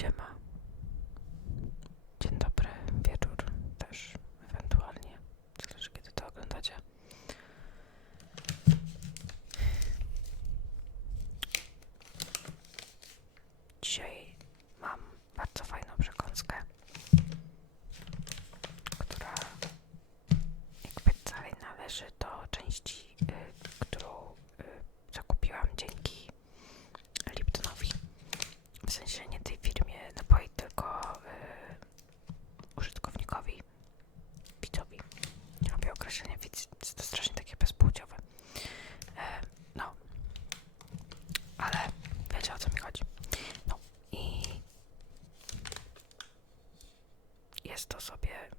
Siema. Dzień dobry, wieczór też ewentualnie. Zależy kiedy to oglądacie. Dzisiaj mam bardzo fajną przekąskę, która jakby wcale należy do części, y, którą y, zakupiłam dzięki Liptonowi. W sensie nie tej firmie napoi, tylko y, użytkownikowi, widzowi. Nie lubię określenia widz, jest to strasznie takie bezpłciowe. E, no, ale wiecie o co mi chodzi. No i jest to sobie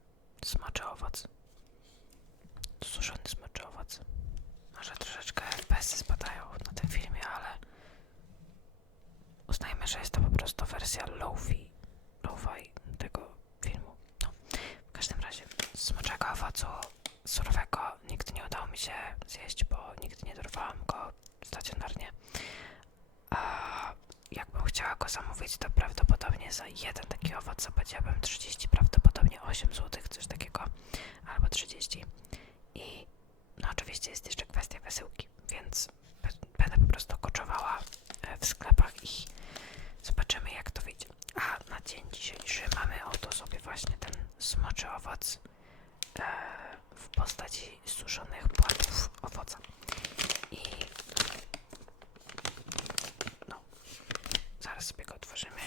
smaczy owoc. Suszony smaczy owoc. Może troszeczkę pesy spadają na tym filmie, ale uznajmy, że jest to po prostu wersja low-fi, tego filmu. No, w każdym razie smaczego owocu surowego nigdy nie udało mi się zjeść, bo nigdy nie dorwałam go stacjonarnie. A jakbym chciała go zamówić, to prawdopodobnie za jeden taki owoc zapłaciłabym 30, prawdopodobnie 8 zł, coś takiego, albo 30. I no oczywiście jest jeszcze kwestia wysyłki, więc będę po prostu koczowała e, w sklepach i zobaczymy jak to wyjdzie. A na dzień dzisiejszy mamy oto sobie właśnie ten smoczy owoc e, w postaci suszonych płatów owoca. I no, zaraz sobie go otworzymy.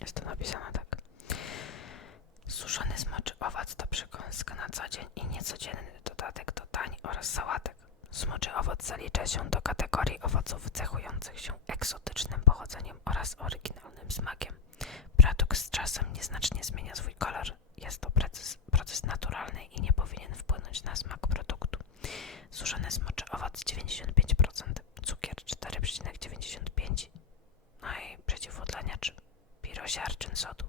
Jest to napisane tak. Suszony smoczy owoc to przekąska na co dzień i niecodzienny dodatek do dań oraz sałatek. Smoczy owoc zalicza się do kategorii owoców cechujących się egzotycznym pochodzeniem oraz oryginalnym smakiem. Produkt z czasem nieznacznie zmienia swój kolor. Jest to proces, proces naturalny i nie powinien wpłynąć na smak produktu. Suszony smoczy owoc 95%, cukier 4,95%, no i przeciwodlaniacz pirosiarczyn sodu.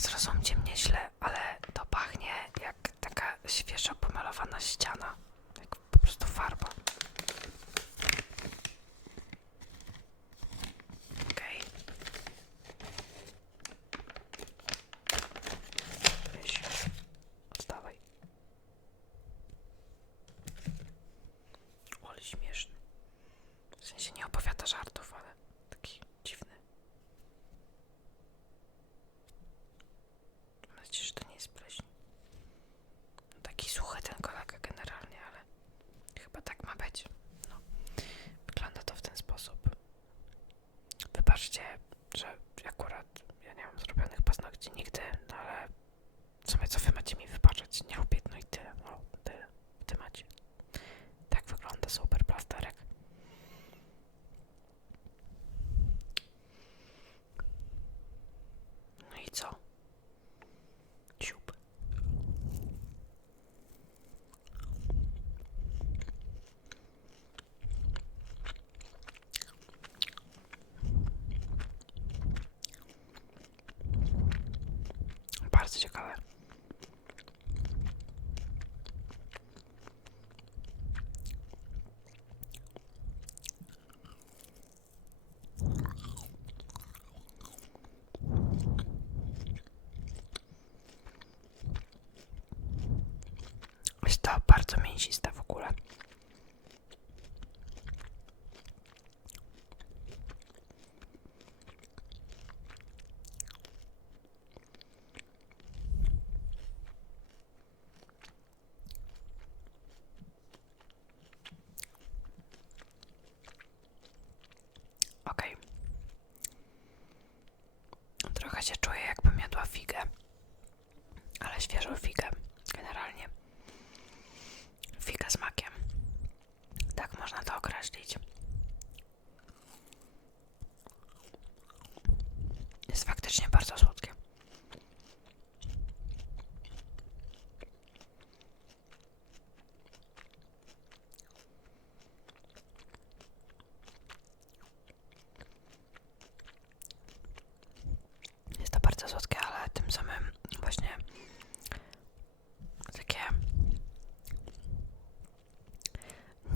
zrozumcie mnie źle, ale to pachnie jak taka świeżo pomalowana ściana. i co? Bardzo ciekawe. Bardzo mięsiste w ogóle. Okej. Trochę się czuję, jakbym jadła figę, ale świeżą figę. Figę z makiem. Tak można to określić. Jest faktycznie bardzo słodkie. Jest to bardzo słodkie, ale tym samym właśnie takie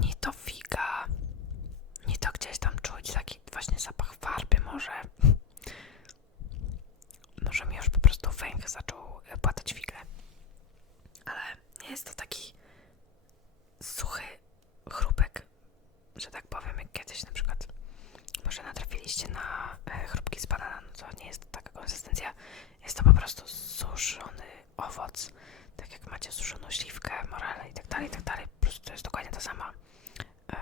ni to figa, ni to gdzieś tam czuć taki właśnie zapach farby może. Może mi już po prostu węch zaczął e, płatać figę. Ale nie jest to taki suchy chrupek, że tak powiem, jak kiedyś na przykład może natrafiliście na e, chrupki z banana, no to nie jest to taka konsystencja. Jest to po prostu suszony owoc, tak jak macie suszoną śliwkę, morele i tak dalej, i tak dalej. Po prostu to jest dokładnie ta sama, e,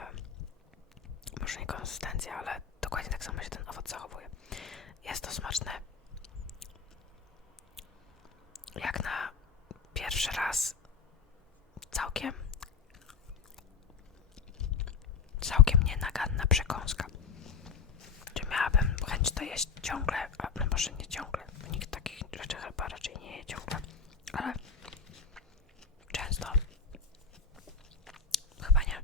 może nie konsystencja, ale dokładnie tak samo się ten owoc zachowuje. Jest to smaczne. Jak na pierwszy raz całkiem całkiem nienaganna przekąska. Czy miałabym chęć to jeść ciągle? A, no może nie ciągle. Nikt takich rzeczy chyba raczej nie je ciągle. Ale często. Chyba nie.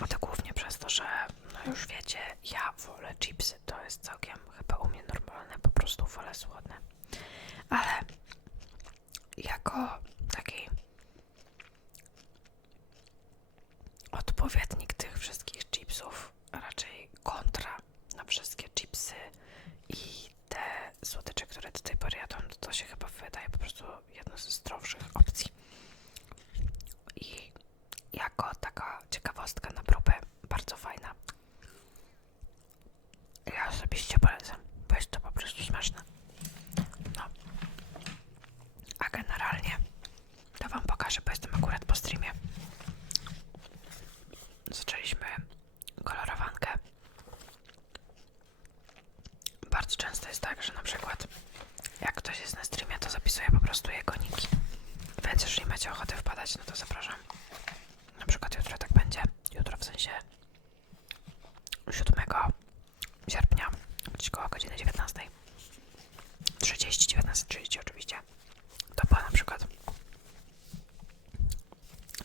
No to głównie przez to, że no już wiecie, ja wolę chipsy. To jest całkiem chyba u mnie normalne. Po prostu wolę słodne. Ale jako taki odpowiednik tych wszystkich chipsów, a raczej kontra na wszystkie chipsy i te słodycze, które do tej pory jadłam, to, się chyba wydaje po prostu jedno ze zdrowszych opcji. I jako taka ciekawostka na próbę, bardzo fajna. Ja osobiście polecam, bo jest to po prostu smaczne. No. A generalnie to wam pokażę, bo jestem akurat po streamie. Zaczęliśmy kolorowankę. Bardzo często jest tak, że na przykład jak ktoś jest na streamie, to zapisuje po prostu jego niki. Więc jeżeli macie ochotę wpadać, no to zapraszam. Na przykład jutro tak będzie. Jutro w sensie 7 sierpnia, gdzieś koło godziny 19. 30, 19.30 oczywiście. To była na przykład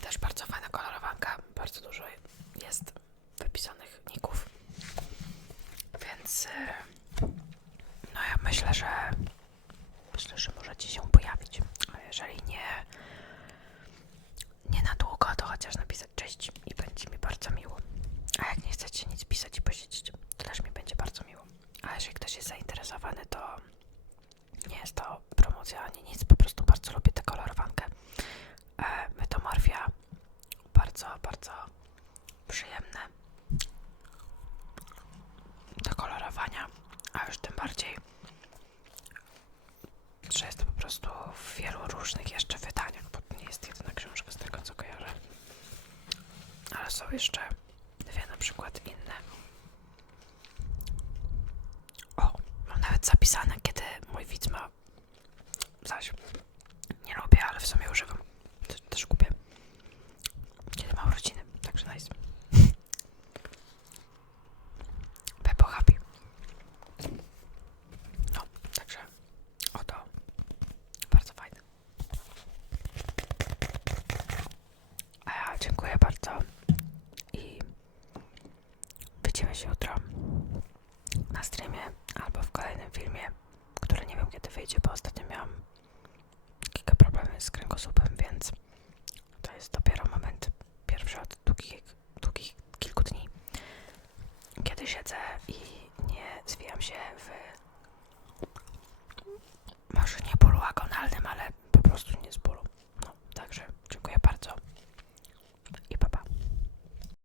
też bardzo fajna kolorowanka. Bardzo dużo jest wypisanych ników. Więc e, no ja myślę, że myślę, że możecie się pojawić. A jeżeli nie na długo, to chociaż napisać cześć i będzie mi bardzo miło. A jak nie chcecie nic pisać i posiedzieć, to też mi będzie bardzo miło. A jeżeli ktoś jest zainteresowany, to nie jest to promocja ani nic, po prostu bardzo lubię tę kolorowankę. E, metomorfia bardzo, bardzo przyjemne do kolorowania, a już tym bardziej, że jest to prostu w wielu różnych jeszcze wydaniach, bo to nie jest jedyna książka z tego co kojarzę. Ale są jeszcze dwie na przykład inne. O, mam nawet zapisane, kiedy mój widz ma zaś. Nie lubię, ale w sumie używam. Też, też kupię. Kiedy mam urodziny, także nice. Pepo happy. No, także oto. Bardzo fajne. A ja dziękuję bardzo i widzimy się jutro na streamie albo w kolejnym filmie, który nie wiem kiedy wyjdzie, bo